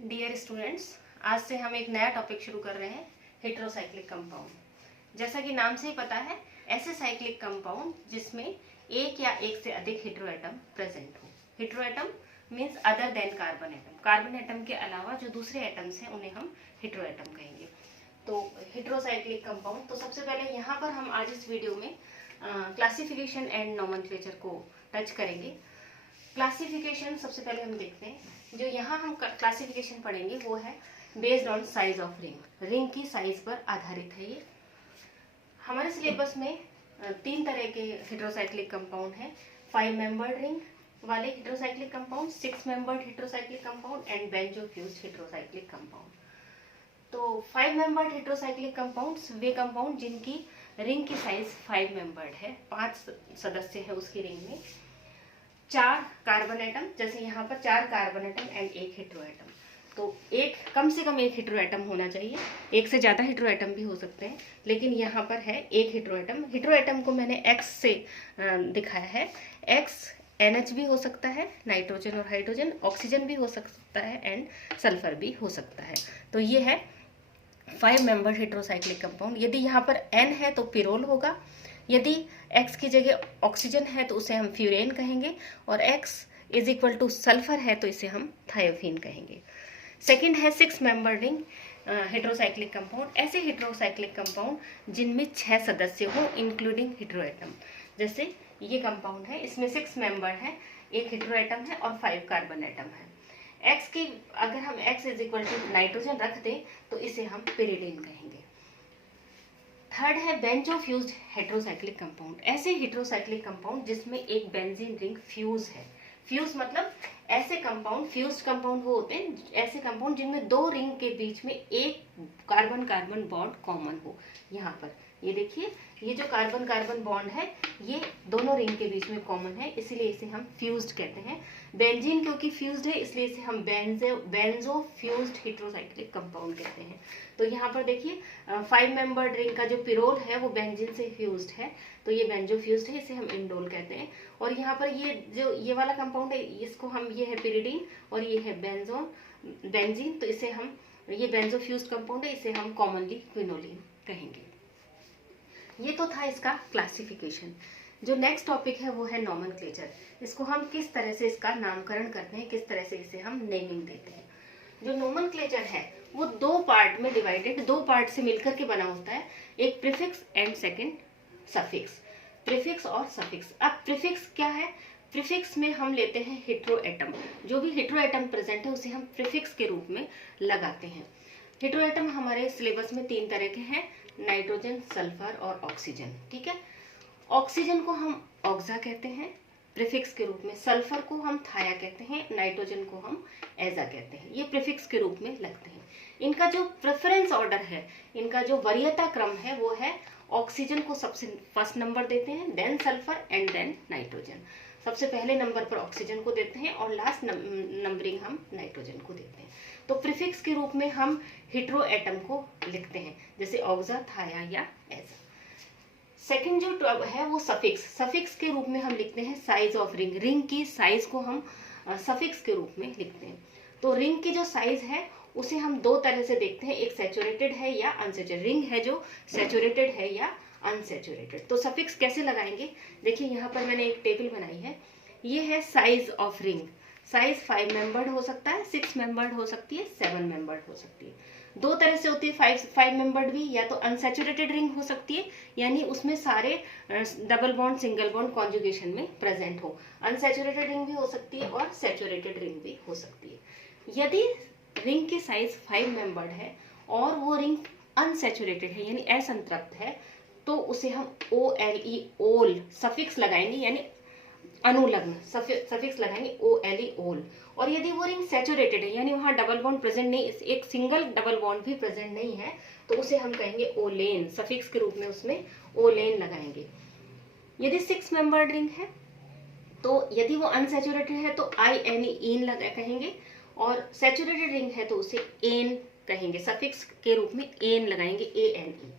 Dear students, आज से हम एक नया टॉपिक शुरू कर रहे हैं, हेटेरोसाइक्लिक कंपाउंड। जैसा कि नाम से ही पता है, ऐसे साइक्लिक कंपाउंड जिसमें एक या एक से अधिक हेटेरो एटम प्रेजेंट हो। Hetero atom means other than carbon atom. Carbon atom के अलावा जो दूसरे एटम्स हैं उन्हें हम हेटेरो एटम कहेंगे। तो हेटेरोसाइक्लिक कंपाउंड, तो सबसे पहले यहाँ पर हम आज इस वीडियो में क्लासिफिकेशन एंड नोमेनक्लेचर को टच करेंगे। क्लासिफिकेशन सबसे पहले हम देखते हैं। जो यहाँ हम क्लासिफिकेशन पढ़ेंगे वो है based on size of ring. Ring की साइज पर आधारित है ये। हमारे सिलेबस में 3 तरह के हेटेरोसाइक्लिक कंपाउंड हैं। 5 मेंबर्ड रिंग वाले heterocyclic compound, 6 membered heterocyclic compound and benzofused heterocyclic compound. तो 5 मेंबर्ड हेटेरोसाइक्लिक कंपाउंड्स वे कंपाउंड जिनकी रिंग की साइज 5 मेंबर्ड है, 5 सदस्य है उसकी रिंग में। 4 कार्बन एटम, जैसे यहाँ पर 4 carbon atom and 1 hetero atom. तो एक कम से कम 1 हेटेरो एटम होना चाहिए। एक से ज्यादा हेटेरो एटम भी हो सकते हैं, लेकिन यहाँ पर है 1 हेटेरो एटम। हेटेरो एटम को मैंने X से दिखाया है। X NH भी हो सकता है, नाइट्रोजन और हाइड्रोजन, ऑक्सीजन भी हो सकता है एंड सल्फर भी हो सकता है। तो ये है 5 मेंबर हेटेरोसाइक्लिक कंपाउंड। यदि यहाँ पर N है तो पिरोल होगा। यदि X की जगह ऑक्सीजन है तो उसे हम फ्यूरेन कहेंगे, और X is equal two sulphur है तो इसे हम थायोफीन कहेंगे। सेकंड है 6 मेंबर रिंग हेटेरोसाइक्लिक कंपाउंड। ऐसे हेटेरोसाइक्लिक कंपाउंड जिनमें 6 सदस्य हो इंक्लूडिंग हेटेरो एटम। जैसे ये कंपाउंड है, इसमें 6 मेंबर है, 1 हेटेरो एटम है और 5 कार्बन एटम है। X की अगर हम X is equal to nitrogen रख दें तो इसे हम पिरिडीन कहेंगे। थर्ड है बेंजोफ्यूज्ड हेटेरोसाइक्लिक कंपाउंड। ऐसे हेटेरोसाइक्लिक कंपाउंड जिसमें एक बेंजीन रिंग फ्यूज है। फ्यूज मतलब ऐसे कंपाउंड, फ्यूज्ड कंपाउंड वो होते हैं ऐसे कंपाउंड जिनमें 2 रिंग के बीच में एक कार्बन कार्बन बॉन्ड कॉमन हो। यहाँ पर ये देखिए, ये जो कार्बन कार्बन बॉन्ड है ये दोनों रिंग के बीच में कॉमन है, इसीलिए इसे हम फ्यूज्ड कहते हैं। बेंजीन क्योंकि फ्यूज्ड है इसलिए इसे हम बेंजो फ्यूज्ड हेटेरोसाइक्लिक कंपाउंड कहते हैं। तो यहाँ पर देखिए 5 मेंबर्ड रिंग का जो पिरोल है वो बेंजीन से फ्यूज्ड है, तो ये बेंजो फ्यूज्ड है, इसे हम इंडोल कहते हैं। और यहाँ पर ये जो ये वाला कंपाउंड है इसको हम, ये है पिरिडीन और ये है बेंजीन, तो इसे हम, ये बेंजो फ्यूज्ड कंपाउंड है, इसे हम कॉमनली क्विनोलिन कहेंगे। ये तो था इसका क्लासिफिकेशन। जो नेक्स्ट टॉपिक है वो है नोमेनक्लेचर। इसको हम किस तरह से इसका नामकरण करते हैं, किस तरह से इसे हम नेमिंग देते हैं। जो नोमेनक्लेचर है वो 2 पार्ट में डिवाइडेड, 2 पार्ट से मिलकर के बना होता है। एक prefix and second suffix. Prefix और सफिक्स। अब प्रीफिक्स क्या है? प्रीफिक्स में हम लेते हैं हेटेरो एटम। जो भी हेटेरो एटम प्रेजेंट है उसे हम प्रीफिक्स के रूप में लगाते हैं। हेटेरो एटम हमारे सिलेबस में 3 तरह के हैं, नाइट्रोजन, सल्फर और ऑक्सीजन। ठीक है, ऑक्सीजन को हम ऑक्सा कहते हैं प्रीफिक्स के रूप में, सल्फर को हम थाया कहते हैं, नाइट्रोजन को हम एजा कहते हैं। ये प्रीफिक्स के रूप में लगते हैं। इनका जो प्रेफरेंस ऑर्डर है, इनका जो वरीयता क्रम है वो है, ऑक्सीजन को सबसे फर्स्ट नंबर देते हैं, then sulphur and then nitrogen. सबसे पहले नंबर पर ऑक्सीजन को देते हैं और लास्ट नंबरिंग हम नाइट्रोजन को देते हैं। तो प्रीफिक्स के रूप में हम हेटेरो एटम को लिखते हैं, जैसे ऑक्सा, थाया या एजा। सेकंड जो है वो सफिक्स। सफिक्स के रूप में हम लिखते हैं साइज ऑफ रिंग। रिंग की साइज को हम सफिक्स के रूप में लिखते हैं। तो रिंग की जो साइज है उसे हम 2 तरह से देखते हैं, एक सैचुरेटेड है या अनसैचुरेटेड। रिंग है जो सैचुरेटेड है या अनसैचुरेटेड। तो सफिक्स कैसे लगाएंगे, देखिए यहाँ पर मैंने एक टेबल बनाई है। ये है size of ring. Size 5 membered हो सकता है, 6 मेंबर्ड हो सकती है, 7 मेंबर्ड हो सकती है। 2 तरह से होती है 5 मेंबर्ड भी, या तो अनसैचुरेटेड रिंग हो सकती है, यानी उसमें सारे double bond single bond conjugation में प्रेजेंट हो। अनसैचुरेटेड रिंग भी हो सकती है और सैचुरेटेड रिंग भी हो सकती है। यदि रिंग की साइज 5 मेंबर्ड है और वो रिंग अनसैचुरेटेड है यानी असंतृप्त है, तो उसे हम OLE ओल सफिक्स लगाएंगे, यानी अनुलग्न सफिक्स लगाएंगे OLE ओल। और यदि वो रिंग सैचुरेटेड है यानी वहां डबल बॉन्ड प्रेजेंट नहीं, एक सिंगल डबल बॉन्ड भी प्रेजेंट नहीं है, तो उसे हम कहेंगे ओलेन। सफिक्स के रूप में उसमें ओलेन लगाएंगे। यदि 6 मेंबर्ड रिंग है तो यदि वो अनसैचुरेटेड है तो INE इन लगा कहेंगे, और सैचुरेटेड रिंग है तो उसे एन कहेंगे, सफिक्स के रूप में एन लगाएंगे ANE।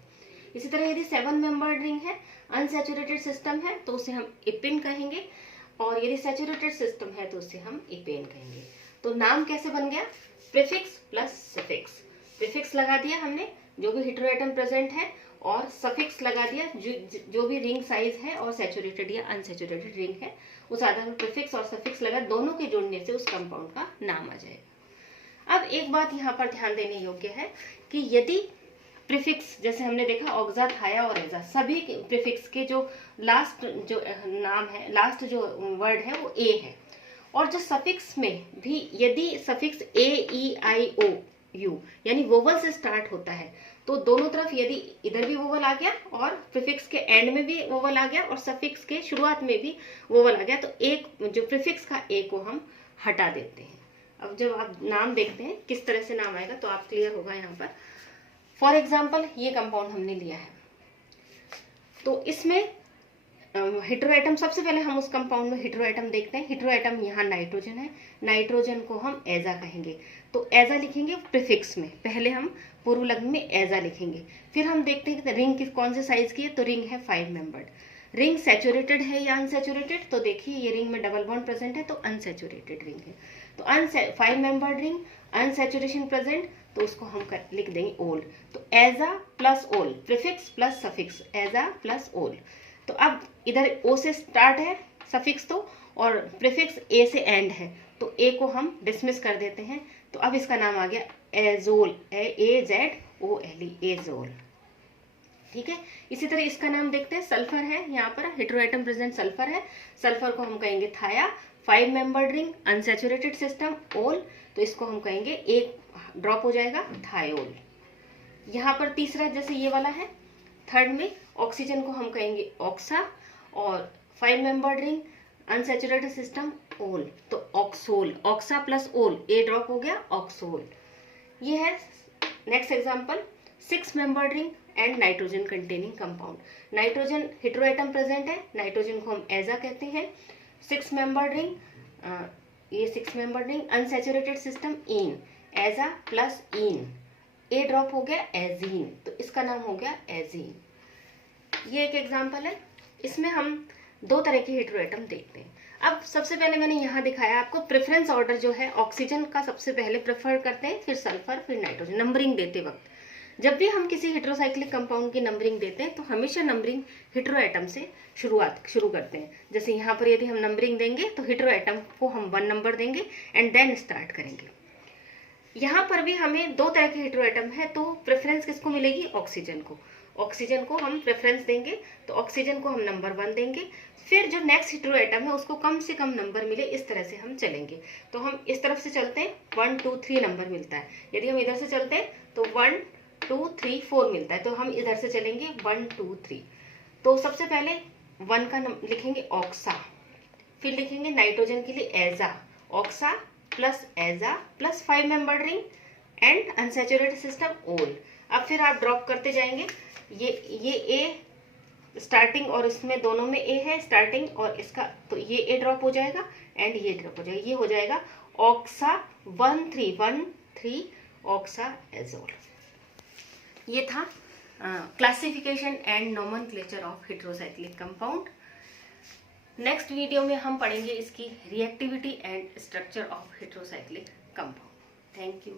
इसी तरह यदि 7 मेंबर्ड रिंग है, अनसैचुरेटेड सिस्टम है तो उसे हम इपिन कहेंगे, और यदि सैचुरेटेड सिस्टम है तो उसे हम इपेन कहेंगे। तो नाम कैसे बन गया? प्रीफिक्स प्लस सफिक्स, प्रीफिक्स लगा दिया हमने जो भी हेटेरोएटम प्रेजेंट है, और सफिक्स लगा दिया जो भी रिंग साइज है और सैचुरेटेड या अनसैचुरेटेड रिंग है, उस आधार पर प्रीफिक्स और सफिक्स लगा, दोनों के जुड़ने से उस कंपाउंड का नाम आ जाएगा। अब एक बात यहाँ पर ध्यान देने योग्य है कि यदि प्रीफिक्स, जैसे हमने देखा ऑक्सा, थाया और एजा, सभी प्रीफिक्स के जो लास्ट जो नाम है, लास्ट जो वर्ड है वो ए है, और जो सफिक्स में भी यदि suffix A E I O U यानी वोवल से स्टार्ट होता है, तो दोनों तरफ यदि इधर भी वोवल आ गया और प्रीफिक्स के एंड में भी वोवल आ गया और सफिक्स के शुरुआत में भी वोवल आ गया, तो एक जो प्रीफिक्स का ए को हम हटा देते हैं। अब जब आप नाम देखते हैं किस तरह से नाम आएगा तो आप क्लियर होगा यहाँ पर। फॉर एग्जाम्पल ये कंपाउंड हमने लिया है, तो इसमें हेटेरोएटम, सबसे पहले हम उस कंपाउंड में हेटेरोएटम देखते हैं। हेटेरोएटम यहाँ नाइट्रोजन है, नाइट्रोजन को हम एजा कहेंगे, तो एजा लिखेंगे प्रीफिक्स में, पहले हम पूर्व लग्न में एजा लिखेंगे। फिर हम देखते हैं कि रिंग कौन से साइज की है, तो रिंग है 5 मेंबर्ड। रिंग सैचुरेटेड है या अनसैचुरेटेड, तो देखिए ये रिंग में डबल बॉन्ड प्रेजेंट है, तो अनसैचुरेटेड रिंग है। तो 5 मेंबर्ड रिंग, अनसैचुरेशन प्रेजेंट, तो उसको हम लिख देंगे ओल। तो एजा प्लस ओल, प्रीफिक्स प्लस सफिक्स, एजा प्लस ओल। तो अब इधर ओ से स्टार्ट है सफिक्स तो, और प्रीफिक्स ए से एंड है, तो ए को हम डिसमिस कर देते हैं। तो अब इसका नाम आ गया एजोल, AZOL, एजोल। ठीक है, इसी तरह इसका नाम देखते हैं। सल्फर है, यहाँ पर हेटेरोएटम प्रेजेंट सल्फर है, सल्फर को हम कहेंगे थाया। 5 मेंबर्ड रिंग, अनसैचुरेटेड सिस्टम, ओल, तो इसको हम कहेंगे, एक ड्रॉप हो जाएगा, थायोल। यहाँ पर तीसरा जैसे ये वाला है, थर्ड में ऑक्सीजन को हम कहेंगे ऑक्सा, और 5 मेंबर्ड रिंग, अनसैचुरेटेड सिस्टम, ओल, तो ऑक्सोल। ऑक्सा प्लस ओल, ए ड्रॉप हो गया, ऑक्सोल। ये है next example, 6 membered ring and nitrogen containing compound. Nitrogen heteroatom present है, नाइट्रोजन को हम एजा कहते हैं। 6 मेंबर्ड रिंग, ये 6 मेंबर्ड रिंग, अनसैचुरेटेड सिस्टम, इन, एजा प्लस इन, ए ड्रॉप हो गया, एजीन, तो इसका नाम हो गया एजीन। ये एक एग्जांपल है। इसमें हम दो तरह के हेटेरोएटम देखते हैं। अब सबसे पहले मैंने यहाँ दिखाया आपको प्रेफरेंस ऑर्डर जो है, ऑक्सीजन का सबसे पहले प्रेफर करते हैं, फिर सल्फर, फिर नाइट्रोजन। नंबरिंग देते वक्त जब भी हम किसी हेटेरोसाइक्लिक कंपाउंड की नंबरिंग देते हैं तो हमेशा नंबरिंग हेटेरोएटम से शुरू करते हैं। जैसे यहाँ पर यदि हम नंबरिंग देंगे तो हेटेरोएटम को हम 1 नंबर देंगे एंड देन स्टार्ट करेंगे। यहाँ पर भी हमें दो तरह के हेटेरोएटम है, तो प्रेफरेंस किसको मिलेगी, ऑक्सीजन को। ऑक्सीजन को हम प्रेफरेंस देंगे, तो ऑक्सीजन को हम नंबर 1 देंगे। फिर जो नेक्स्ट हेटेरोएटम है उसको कम से कम नंबर मिले, इस तरह से हम चलेंगे। तो हम इस तरफ से चलते हैं, 1 2 3 नंबर मिलता है। यदि हम इधर से चलते हैं तो 1 2 3 4 मिलता है, तो हम इधर से चलेंगे 1 2 3। तो सबसे पहले 1 का लिखेंगे ऑक्सा, फिर लिखेंगे नाइट्रोजन के लिए एजा, ऑक्सा प्लस एजा plus 5 membered ring and unsaturated system, ओल। अब फिर आप ड्रॉप करते जाएंगे, ये ए स्टार्टिंग और इसमें दोनों में ए है स्टार्टिंग और इसका, तो ये ए ड्रॉप हो जाएगा एंड ये ड्रॉप हो जाएगा, ये हो जाएगा ऑक्सा 1 3 ऑक्सा एजोल। ये था classification and nomenclature of heterocyclic compound. Next video में हम पढ़ेंगे इसकी reactivity and structure of heterocyclic compound. Thank you.